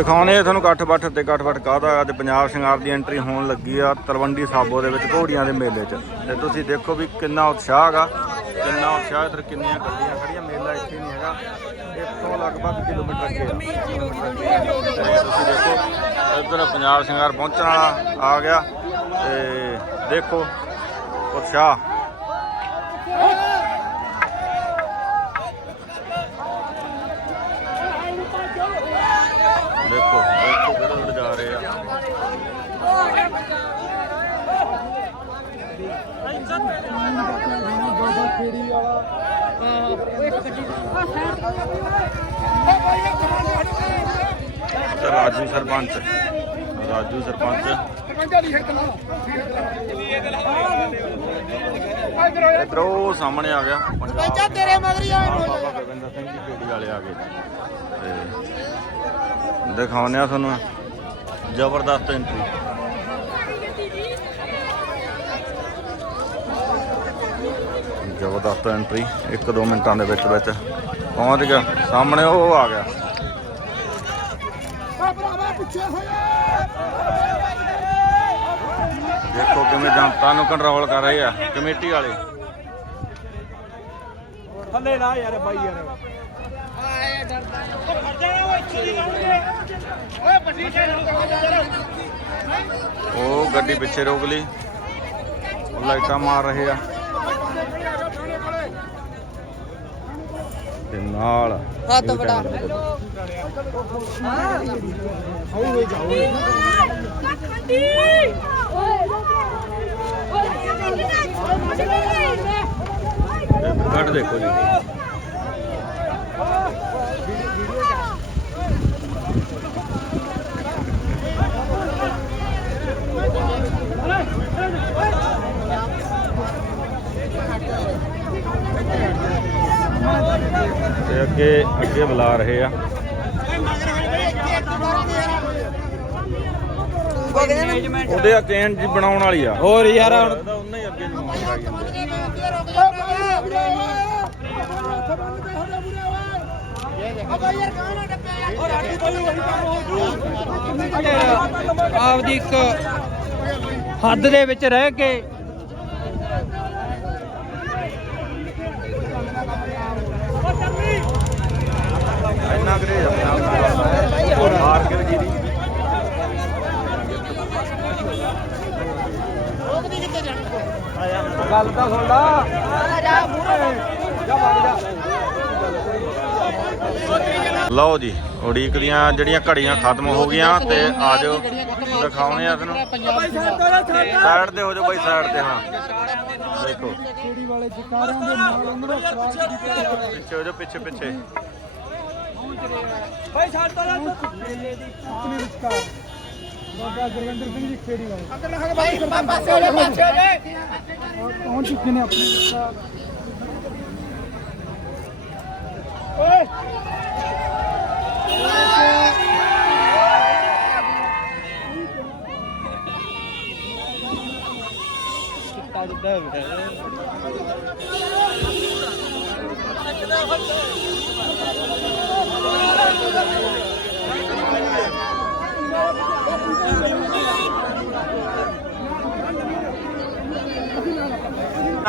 ਦਿਖਾਉਣੇ ਆ ਤੁਹਾਨੂੰ ਇਕੱਠ ਬੱਠ ਤੇ ਇਕੱਠ ਬੱਠ ਕਾਹਦਾ ਅੱਜ ਪੰਜਾਬ ਸ਼ਿੰਗਾਰ ਦੀ ਐਂਟਰੀ ਹੋਣ ਲੱਗੀ ਆ ਤਲਵੰਡੀ ਸਾਬੋ ਦੇ ਵਿੱਚ ਘੋੜੀਆਂ ਦੇ ਮੇਲੇ 'ਚ। ਤੇ ਤੁਸੀਂ ਦੇਖੋ ਵੀ ਕਿੰਨਾ ਉਤਸ਼ਾਹ ਹੈਗਾ, ਕਿੰਨਾ ਉਤਸ਼ਾਹ ਇਧਰ ਕਿੰਨੀਆਂ ਗੱਡੀਆਂ ਖੜੀਆਂ ਮੇਲਾ ਇੱਥੇ ਨਹੀਂ ਹੈਗਾ, ਇੱਥੋਂ ਲਗਭਗ ਕਿਲੋਮੀਟਰ ਅੱਗੇ ਆ ਤੁਸੀਂ ਦੇਖੋ, ਇੱਧਰ ਪੰਜਾਬ ਸ਼ਿੰਗਾਰ ਪਹੁੰਚਣ ਵਾਲਾ ਆ ਗਿਆ, ਤੇ ਦੇਖੋ ਉਤਸ਼ਾਹ ਦੇਖੋ ਦੇਖੋ ਕਿੱਧਰ ਜਾ ਰਹੇ ਆ ਤੇ ਰਾਜੂ ਸਰਪੰਚ। ਰਾਜੂ ਸਰਪੰਚ। ਇੱਧਰ ਸਾਹਮਣੇ ਆ ਗਿਆ ਬੱਚਾ ਤੇਰੇ ਮਗਰੀ ਹਾਂ, ਬਾਬਾ ਗੁਰਵਿੰਦਰ ਸਿੰਘ ਜੀ ਖੇੜੀ ਵਾਲੇ ਆ ਗਏ। ਤੇ ਦਿਖਾਉਂਦੇ ਆ ਤੁਹਾਨੂੰ। ਜ਼ਬਰਦਸਤ ਐਂਟਰੀ ਜ਼ਬਰਦਸਤ ਐਂਟਰੀ 1-2 ਮਿੰਟਾਂ ਦੇ ਵਿੱਚ ਵਿੱਚ। ਪਹੁੰਚ ਗਿਆ ਸਾਹਮਣੇ ਉਹ ਆ ਗਿਆ। ਦੇਖੋ ਕਿਵੇਂ ਜਨਤਾ ਨੂੰ ਕੰਟਰੋਲ ਕਰ ਰਹੇ ਆ ਕਮੇਟੀ ਵਾਲੇ। ਥੱਲੇ ਲਾ ਯਾਰ ਬਾਈ ਯਾਰ। ਓਏ ਉਹ ਗੱਡੀ ਪਿੱਛੇ ਰੋਕ ਲਈ। ਉਹ ਲਾਈਟਾਂ ਮਾਰ ਰਹੇ ਆ। ਤੇ ਨਾਲ ਹੱਥ ਬੜਾ ਕੱਢ ਦੇਖੋ ਜੀ। ਤੇ ਅੱਗੇ ਅੱਗੇ ਬੁਲਾ ਰਹੇ ਆ। ਉਹਦੇ ਆ ਕੇਨ ਜੀ ਬਣਾਉਣ ਵਾਲੀ ਆ। ਹੋਰ ਯਾਰ ਹੁਣ। ਉਹਦਾ ਉਹਨਾਂ ਹੀ ਅੱਗੇ ਆਪਦੀ ਇੱਕ ਹੱਦ ਦੇ ਵਿੱਚ ਰਹਿ ਕੇ ਇੰਨਾ ਗਰੇ ਮਾਰ ਕੇ ਜੀ ਗੱਲ ਤਾਂ ਸੁਣ ਲਾ। ਲਓ ਜੀ ਉਡੀਕ ਦੀਆਂ ਜਿਹੜੀਆਂ ਘੜੀਆਂ ਖਤਮ ਹੋ ਗਈਆਂ ਤੇ ਆ ਜਾਓ ਦਿਖਾਉਣੇ ਆ ਤੁਹਾਨੂੰ। ਸਾਈਡ ਤੇ ਹੋ ਜਾਓ ਬਾਈ ਸਾਈਡ ਤੇ ਹਾਂ। ਦੇਖੋ। ਕਿਹੜੀ ਵਾਲੇ ਜਕਾਰਿਆਂ ਦੇ ਨਾਲ ਉਹਨਾਂ ਕੀਤਾ ਪਿੱਛੇ ਹੋ ਜਾਓ ਪਿੱਛੇ ਪਿੱਛੇ। ਭਾਈ ਛੱਡ ਤਾ ਮੇਲੇ ਦੀ ਵਿਚਕਾਰ ਬਾਬਾ ਗੁਰਵਿੰਦਰ ਸਿੰਘ ਜੀ ਖੇੜੀ ਵਾਲੇ ਭਾਈ ਪਾਸੇ ਹੋ ਜਾ ਪਾਸੇ ਹੋ ਜਾ ਔਰ ਪਹੁੰਚ ਚੁੱਕੇ ਨੇ ਆਪਣੇ ਵਿਚਕਾਰ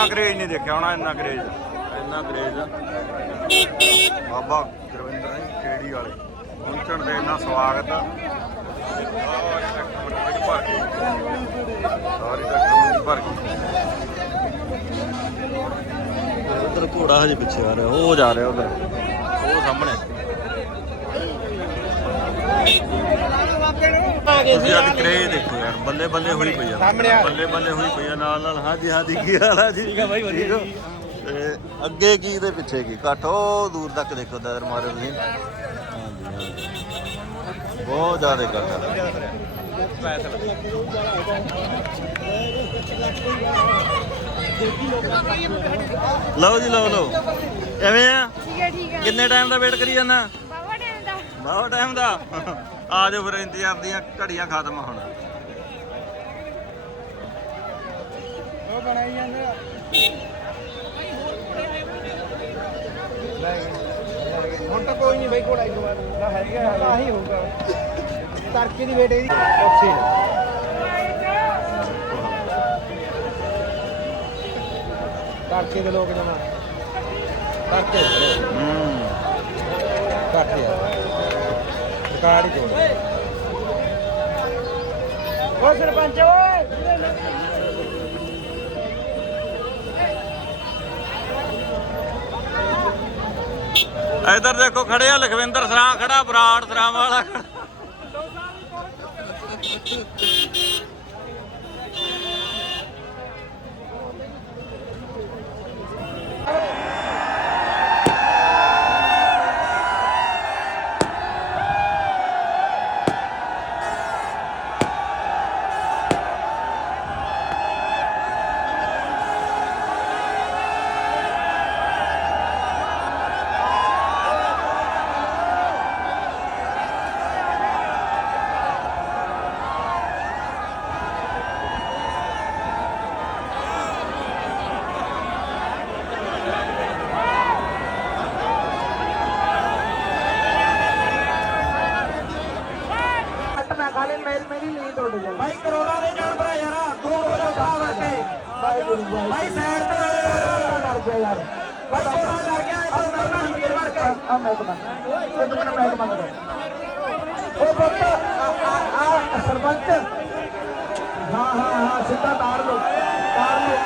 ਇੰਨਾ ਕਰੇਜ ਨਹੀਂ ਦੇਖਿਆ ਹੋਣਾ ਇੰਨਾ ਕਰੇਜ। ਇੰਨਾ ਕਰੇਜ ਬਾਬਾ ਗੁਰਵਿੰਦਰ ਸਿੰਘ ਖੇੜੀ ਵਾਲੇ ਪਹੁੰਚਣ ਦੇ ਇੰਨਾ ਸਵਾਗਤ ਆ। ਸਾਰੀ ਤੱਕ ਭਰ ਗਈ। ਉਧਰ ਘੋੜਾ ਹਜੇ ਪਿੱਛੇ ਆ ਰਿਹਾ ਉਹ ਜਾ ਰਿਹਾ ਉਧਰ। ਉਹ ਸਾਹਮਣੇ। ਤੁਸੀਂ ਅੱਜ ਕਰੇਜ ਦੇਖੋ ਯਾਰ ਬੱਲੇ ਬੱਲੇ ਹੋਈ ਪਈ ਆ। ਬੱਲੇ ਬੱਲੇ ਹੋਈ ਪਈ ਆ ਨਾਲ ਨਾਲ ਹਾਂਜੀ ਹਾਂਜੀ ਕੀ ਹਾਲ ਆ ਜੀ? ਠੀਕ ਆ ਬਾਈ ਵਧੀਆ ਤੇ ਅੱਗੇ ਕੀ ਤੇ ਪਿੱਛੇ ਕੀ? ਘੱਟ ਉਹ ਦੂਰ ਤੱਕ ਦੇਖੋ ਦਰ ਮਾਰੇ ਤੁਸੀਂ। ਬਹੁਤ ਜ਼ਿਆਦਾ ਆ। ਲਓ ਜੀ ਲਓ ਲਓ। ਐਵੇਂ ਆ? ਠੀਕ ਹੈ ਠੀਕ ਹੈ ਕਿੰਨੇ ਟਾਈਮ ਦਾ ਵੇਟ ਕਰੀ ਜਾਂਦਾ ਬਹੁਤ ਟਾਈਮ ਦਾ। ਆ ਜਾਓ ਫਿਰ ਇੰਤਜ਼ਾਰ ਦੀਆਂ ਘੜੀਆਂ ਖਤਮ ਹੁਣ। ਉਹ ਬਣਾਈ ਜਾਂਦੇ ਆ। ਹੁਣ ਤਾਂ ਕੋਈ ਨਹੀਂ ਬਈ ਘੋੜਾ ਇੱਕ ਵਾਰ। ਨਾ ਹੈਗਾ ਆਹੀ ਹੋਊਗਾ। ਤੜਕੇ ਦੀ ਵੇਟ ਇਹਦੀ। ਉੱਥੇ ਤੜਕੇ ਦੇ ਲੋਕ ਜਮਾ। ਤੜਕੇ। ਹੂੰ। ਘੱਟ ਯਾਰ ਰਿਕਾਰਡ ਹੀ ਤੋੜ ਓ ਸਰਪੰਚ ਓਏ। ਇਧਰ ਦੇਖੋ ਖੜੇ ਆ ਲਖਵਿੰਦਰ ਸਰਾਂ ਖੜਾ, ਬਰਾੜ ਸਰਾਂ ਵਾਲਾ ਖੜਾ। ਯਾਰ ਸਰਪੰਚ ਹਾਂ ਹਾਂ ਹਾਂ ਸਿੱਧਾ ਤਾਰ ਲੋ ਤਾਰ ਲੋ